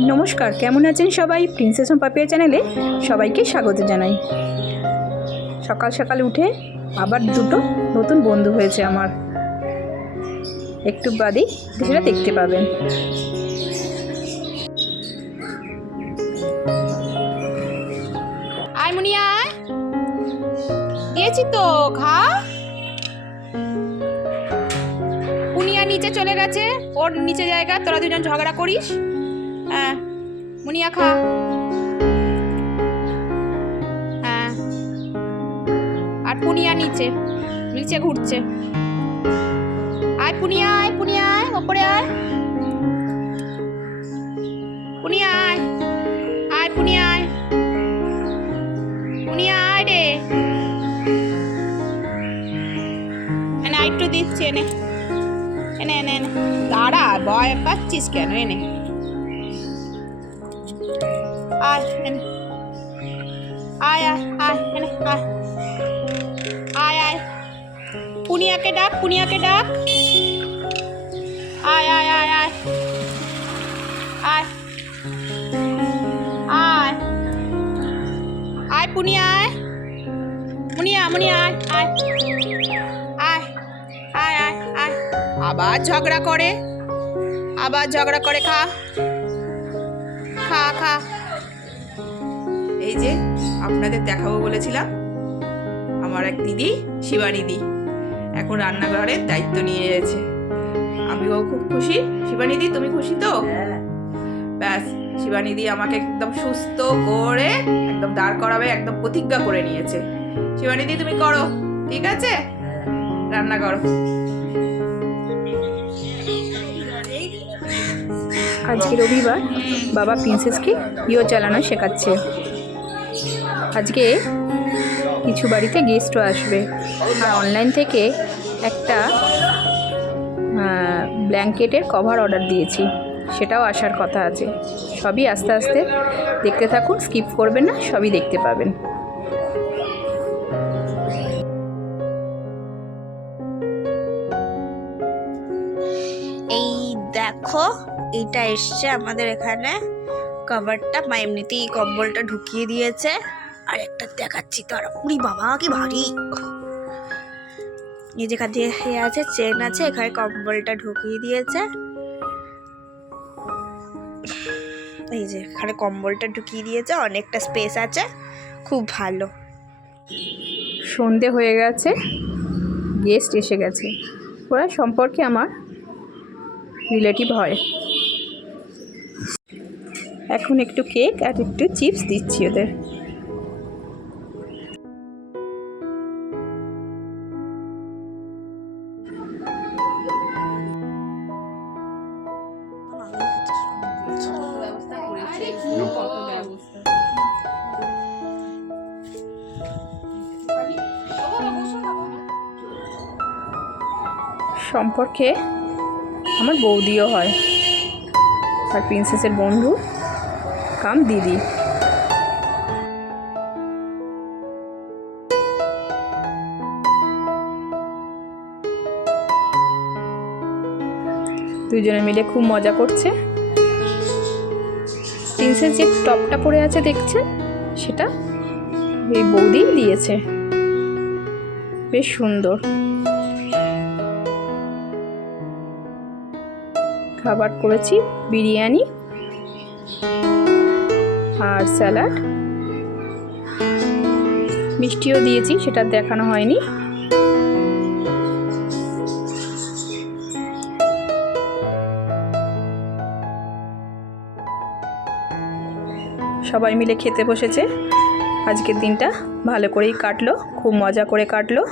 নমস্কার, কেমন আছেন সবাই? প্রিন্সেস অন পাপিয়া চ্যানেলে সবাইকে স্বাগত জানাই। সকাল সকাল উঠে আবার দুটো নতুন বন্ধু হয়েছে আমার। একটু বাদেই সেটা দেখতে পাবেন। দিয়েছি তো, খা। নিচে চলে গেছে, ওর নিচে জায়গা, তোরা দুজন ঝগড়া করিস। হ্যাঁ মুনিয়া খা। হ্যাঁ আর পুনিয়া নিচে নিচে ঘুরছে। আয় পুনিয়া আয় পুনিয়া, আয়, ওপরে আয়। পুনিয়া আয় আয় পুনিয়া আয়। উনি আয় রে। এনে, আরেকটু দিচ্ছি, এনে। এনে এনে এনে। দাঁড়া, ভয় পাচ্ছিস কেন, এনে। আয়, এনে। আয় আয় আয়, এনে, আয়। আয় আয়। পুনিয়াকে ডাক পুনিয়াকে ডাক। আয় আয় আয় আয়। আয়। আয়। আয়, পুনিয়া, আয়। মুনিয়া মুনিয়া, আয় আয়। আয় আয় আয় আয়। আবার ঝগড়া করে। আবার ঝগড়া করে খা। খা খা। এই যে আপনাদের দেখাবো বলেছিলাম। আমার এক দিদি শিবানিদি এখন রান্নাঘরের দায়িত্ব নিয়ে এসেছে আমিও খুব খুশি। শিবানিদি তুমি খুশি তো? ব্যাস শিবানিদি আমাকে একদম সুস্থ করে একদম দাঁড় করাবে একদম প্রতিজ্ঞা করে নিয়েছে। শিবানিদি তুমি করো ঠিক আছে? রান্না করো। আজকে রবিবার বাবা প্রিন্সেসকে ইও চালানো শেখাচ্ছে। আজকে কিছু বাড়িতে গেস্টও আসবে। আর অনলাইন থেকে একটা ব্ল্যাঙ্কেটের কভার অর্ডার দিয়েছি। সেটাও আসার কথা আছে। সবই আস্তে আস্তে দেখতে থাকুন স্কিপ করবেন না, সবই দেখতে পাবেন। এই দেখো এইটা এসছে আমাদের এখানে কভারটা মা এমনিতেই কম্বলটা ঢুকিয়ে দিয়েছে। আর একটা দেখাচ্ছি তো আর উড়ি বাবা, কি ভারী। এই যেখান দিয়ে আছে, চেন আছে, এখানে কম্বলটা ঢুকিয়ে দিয়েছে। এই যে এখানে কম্বলটা ঢুকিয়ে দিয়েছে, অনেকটা স্পেস আছে। খুব ভালো। সন্ধে হয়ে গেছে গেস্ট এসে গেছে। ওরা সম্পর্কে আমার রিলেটিভ হয়। এখন একটু কেক আর একটু চিপস দিচ্ছি ওদের। সম্পর্কে আমার বৌদিও হয়। আর প্রিন্সেসের বন্ধু কাম দিদি। দুজনে মিলে খুব মজা করছে। প্রিন্সেস যে টপটা পরে আছে দেখছেন? সেটা এই বৌদি দিয়েছে। বেশ সুন্দর। খাবার করেছি, বিরিয়ানি আর স্যালাড। মিষ্টিও দিয়েছি, সেটা দেখানো হয়নি। সবাই মিলে খেতে বসেছে। আজকের দিনটা ভালো করেই কাটলো খুব মজা করে কাটলো।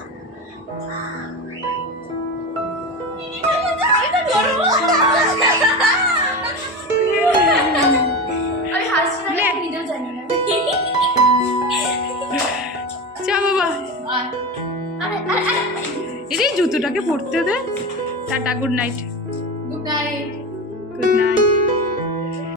জুতোটাকে পরতে দে। Tata good night good night good night